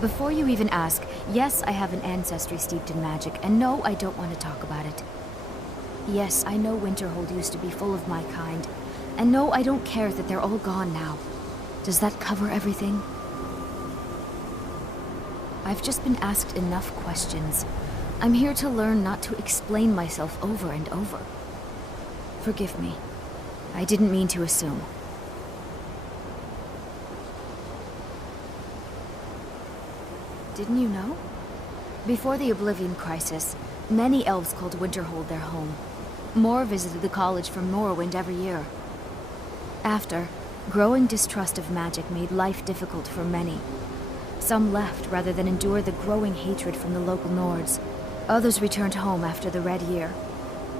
Before you even ask, yes, I have an ancestry steeped in magic, and no, I don't want to talk about it. Yes, I know Winterhold used to be full of my kind, and no, I don't care that they're all gone now. Does that cover everything? I've just been asked enough questions. I'm here to learn not to explain myself over and over. Forgive me. I didn't mean to assume. Didn't you know? Before the Oblivion Crisis, many elves called Winterhold their home. More visited the college from Morrowind every year. After, growing distrust of magic made life difficult for many. Some left rather than endure the growing hatred from the local Nords. Others returned home after the Red Year,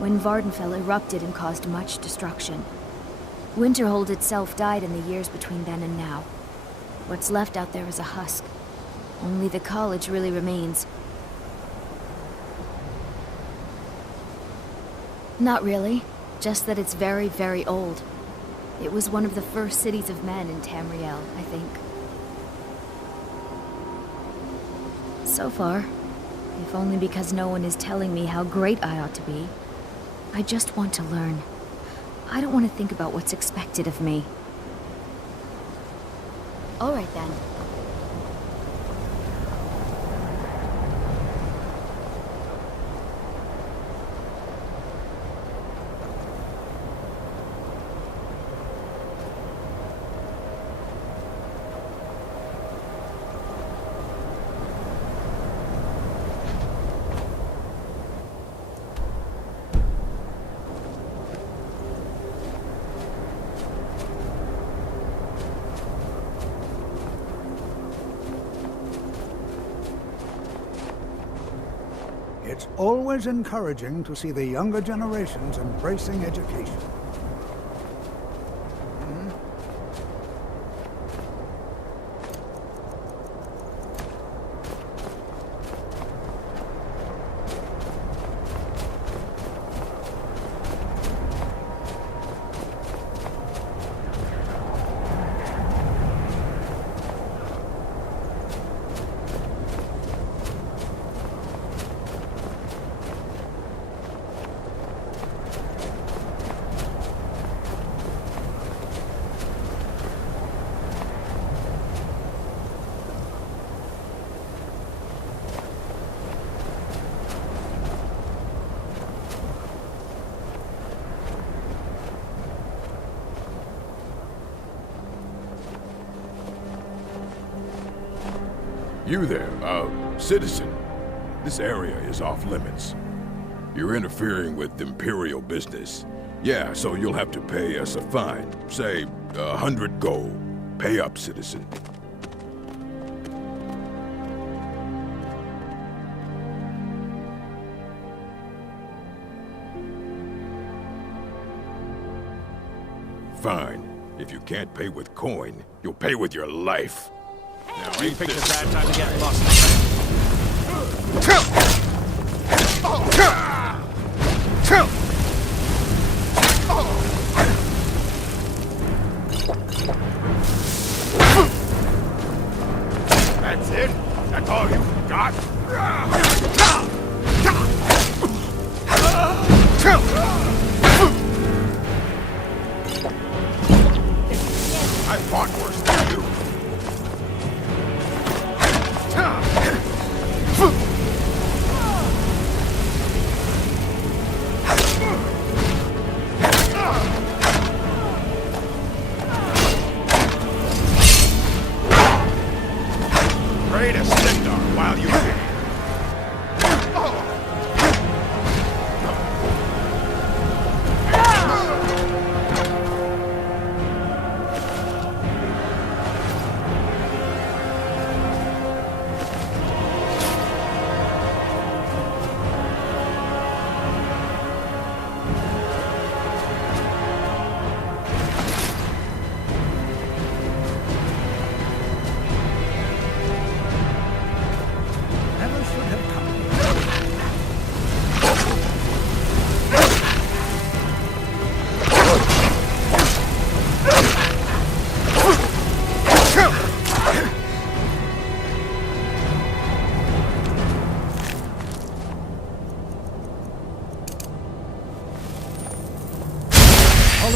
when Vardenfell erupted and caused much destruction. Winterhold itself died in the years between then and now. What's left out there is a husk. Only the college really remains. Not really, just that it's very, very old. It was one of the first cities of men in Tamriel, I think. So far, if only because no one is telling me how great I ought to be. I just want to learn. I don't want to think about what's expected of me. All right then. It's always encouraging to see the younger generations embracing education. You there, citizen. This area is off limits. You're interfering with Imperial business. Yeah, so you'll have to pay us a fine. Say, 100 gold. Pay up, citizen. Fine. If you can't pay with coin, you'll pay with your life. Now, You picked a bad time to get lost. That's it? That's all you got? I fought worse than you. Pray to Sindar while you can.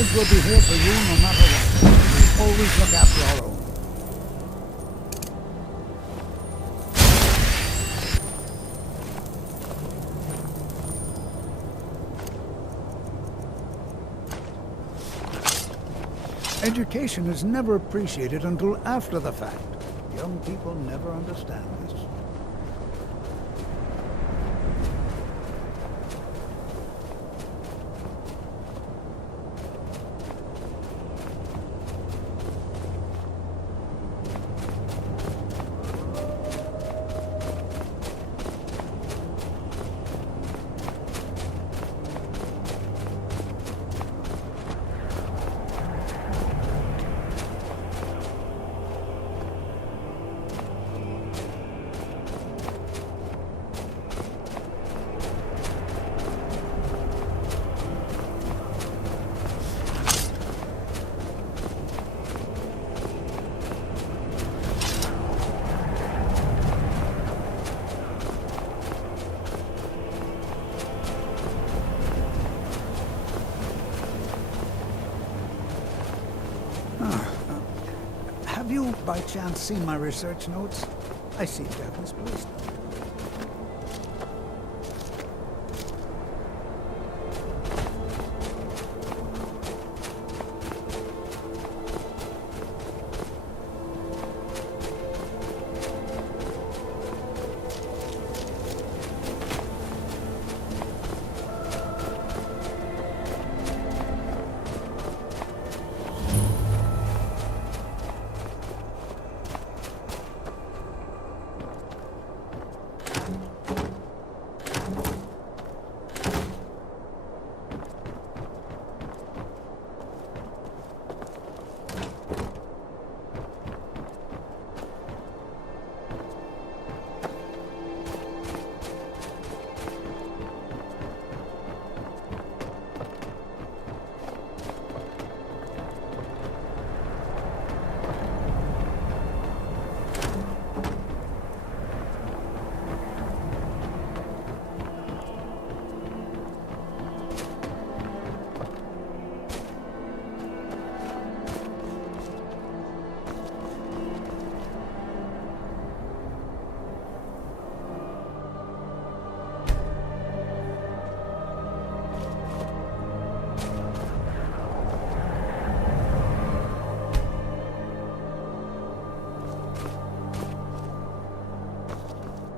college will be here for you no matter what. We always look after our own. Education is never appreciated until after the fact. Young people never understand this. Have you, by chance, seen my research notes? I seem to have misplaced them.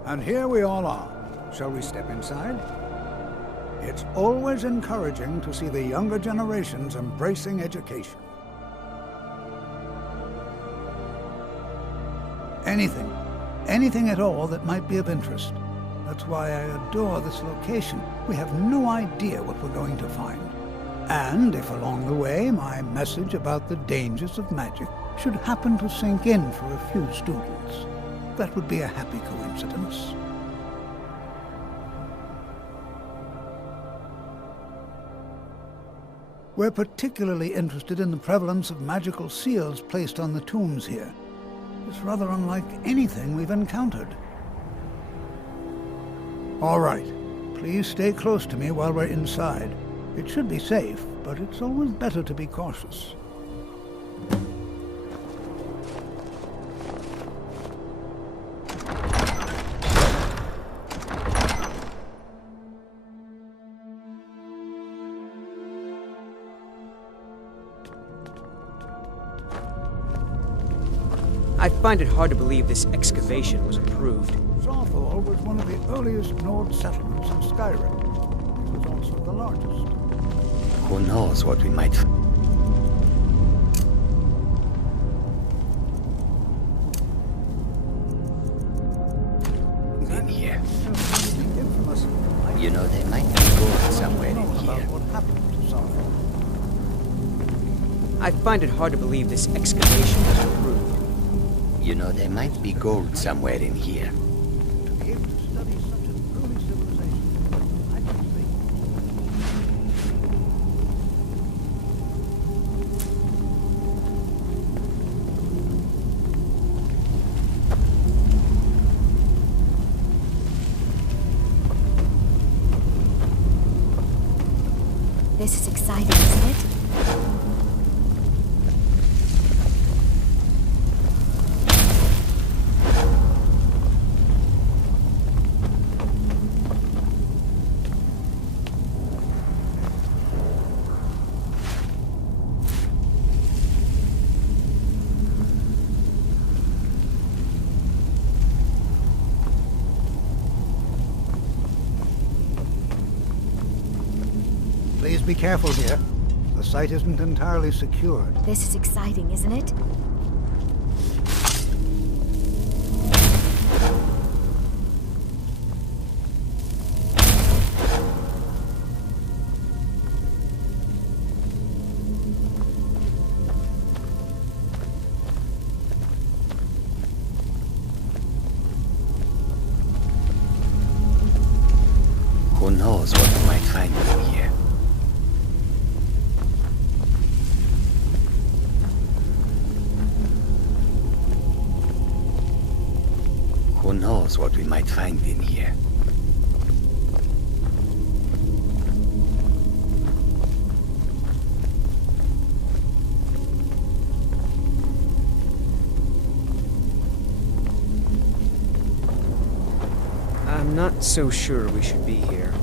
And here we all are. Shall we step inside? It's always encouraging to see the younger generations embracing education. Anything at all that might be of interest. That's why I adore this location. We have no idea what we're going to find. And if along the way my message about the dangers of magic should happen to sink in for a few students, that would be a happy coincidence. We're particularly interested in the prevalence of magical seals placed on the tombs here. It's rather unlike anything we've encountered. All right, please stay close to me while we're inside. It should be safe, but it's always better to be cautious. I find it hard to believe this excavation was approved. Zarthor was one of the earliest Nord settlements in Skyrim. It was also the largest. Who knows what we might... In here. You know, there might be gold somewhere in here. I find it hard to believe this excavation was approved. You know, there might be gold somewhere in here. To be able to study such an early civilization, I don't think. This is exciting, isn't it? be careful here. The site isn't entirely secured. This is exciting, isn't it? Who knows what we might find in here? Who knows what we might find in here? I'm not so sure we should be here.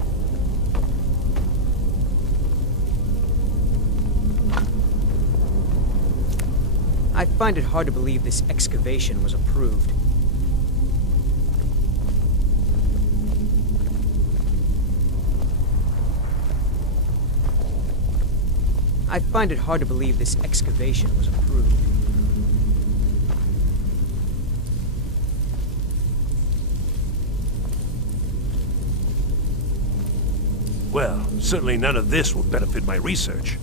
I find it hard to believe this excavation was approved. I find it hard to believe this excavation was approved. Well, certainly none of this will benefit my research.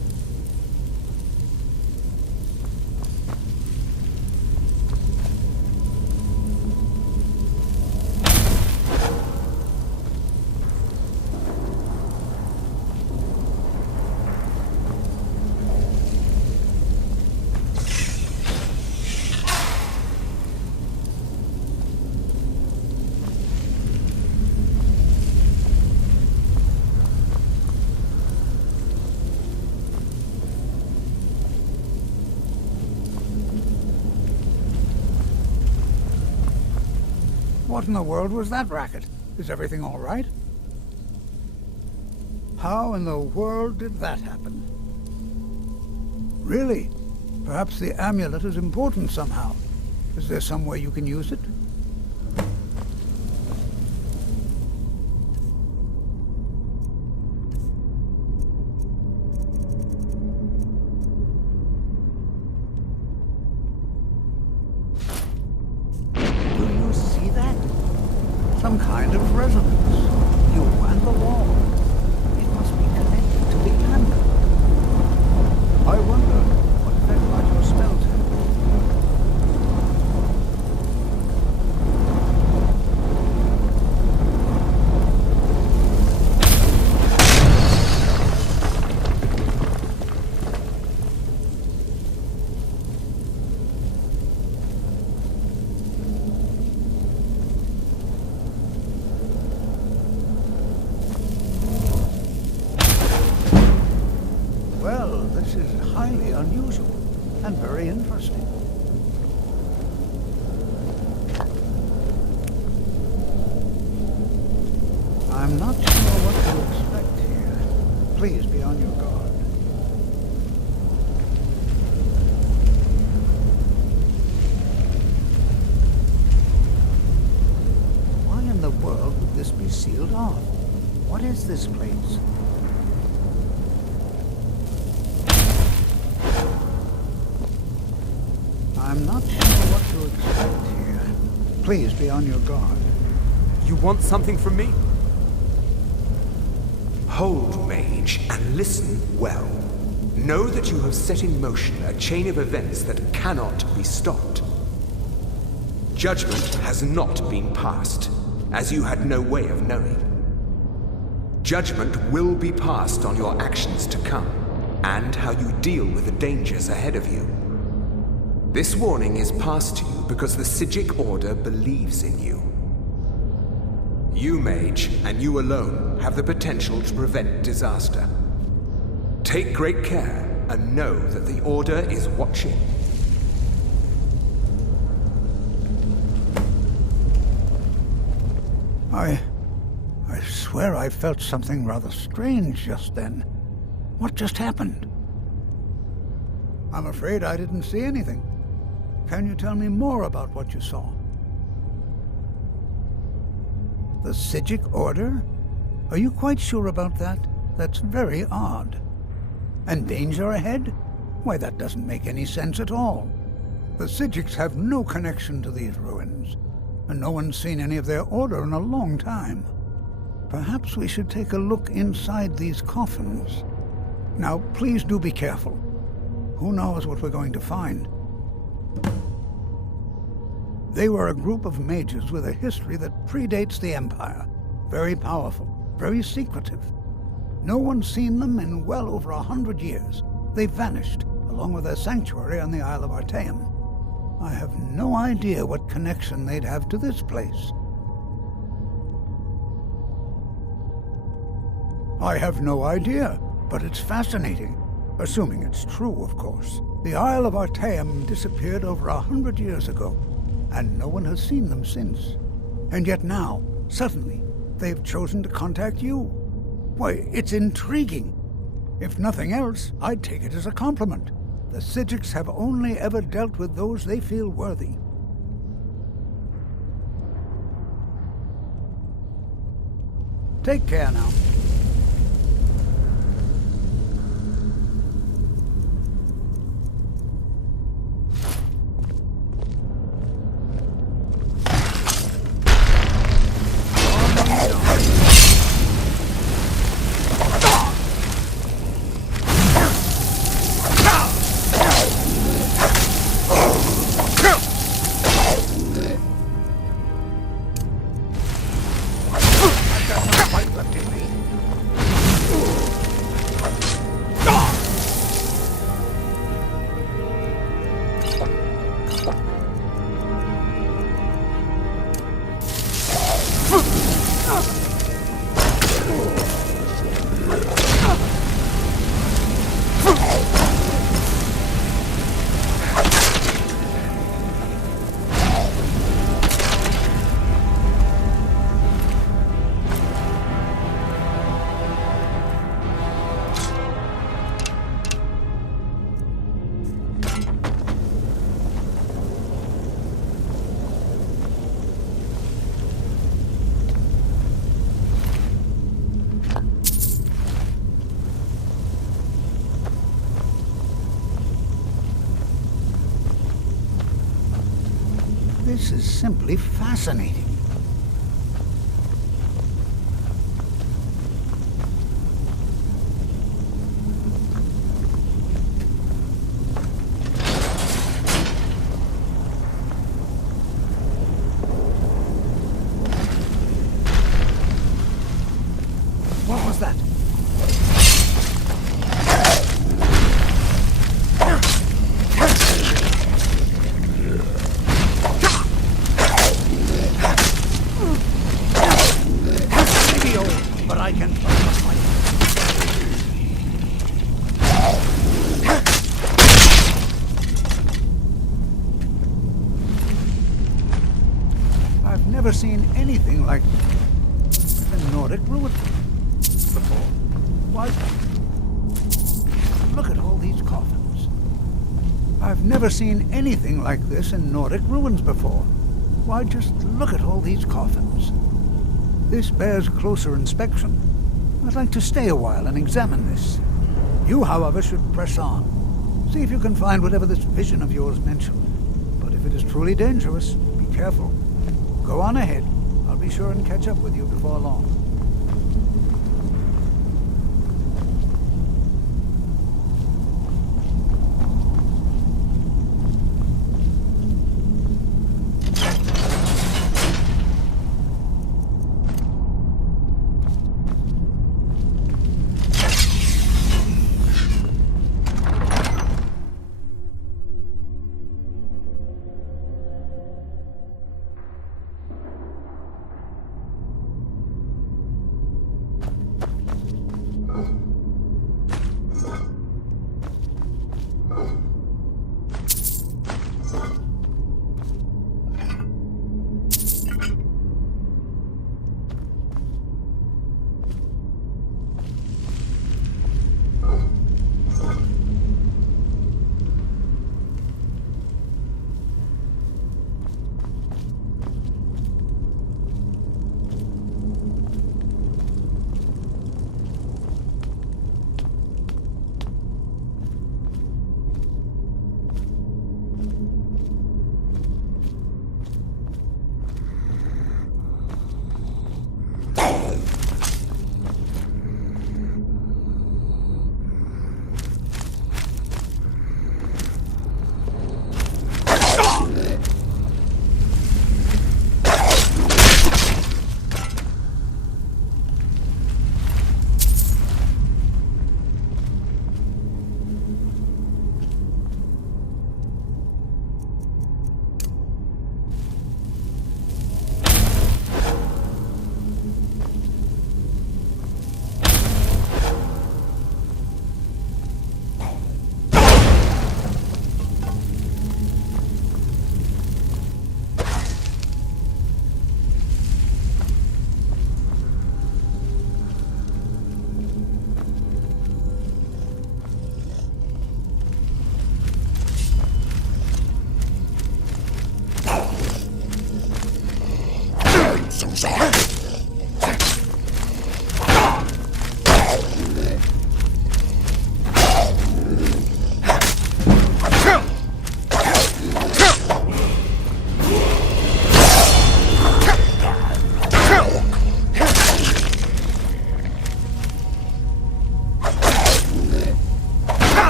What in the world was that racket? Is everything all right? How in the world did that happen? Really? Perhaps the amulet is important somehow. Is there some way you can use it? Some kind of resonance. You and the wall. It must be connected to the amulet. I wonder what effect might your spells have. Well, this is highly unusual and very interesting. I'm not sure what to expect here. Please be on your guard. Why in the world would this be sealed off? What is this place? I'm not sure what to expect here. Please be on your guard. You want something from me? Hold, mage, and listen well. Know that you have set in motion a chain of events that cannot be stopped. Judgment has not been passed, as you had no way of knowing. Judgment will be passed on your actions to come, and how you deal with the dangers ahead of you. This warning is passed to you because the Psijic Order believes in you. You, mage, and you alone, have the potential to prevent disaster. Take great care, and know that the Order is watching. I swear I felt something rather strange just then. What just happened? I'm afraid I didn't see anything. Can you tell me more about what you saw? The Psijic Order? Are you quite sure about that? That's very odd. And danger ahead? Why, that doesn't make any sense at all. The Psijics have no connection to these ruins, and no one's seen any of their order in a long time. Perhaps we should take a look inside these coffins. Now, please do be careful. Who knows what we're going to find? They were a group of mages with a history that predates the Empire. Very powerful, very secretive. No one's seen them in well over 100 years. They vanished, along with their sanctuary on the Isle of Artaeum. I have no idea what connection they'd have to this place. I have no idea, but it's fascinating. Assuming it's true, of course. The Isle of Artaeum disappeared over 100 years ago, and no one has seen them since. And yet now, suddenly, they've chosen to contact you. Why, it's intriguing. If nothing else, I'd take it as a compliment. The Psijics have only ever dealt with those they feel worthy. Take care now. This is simply fascinating. What was that? But I can fight. I've never seen anything like the Nordic ruins before. Why? Look at all these coffins. I've never seen anything like this in Nordic ruins before. Why, just look at all these coffins. This bears closer inspection. I'd like to stay a while and examine this. You, however, should press on. See if you can find whatever this vision of yours mentioned. But if it is truly dangerous, be careful. Go on ahead. I'll be sure and catch up with you before long.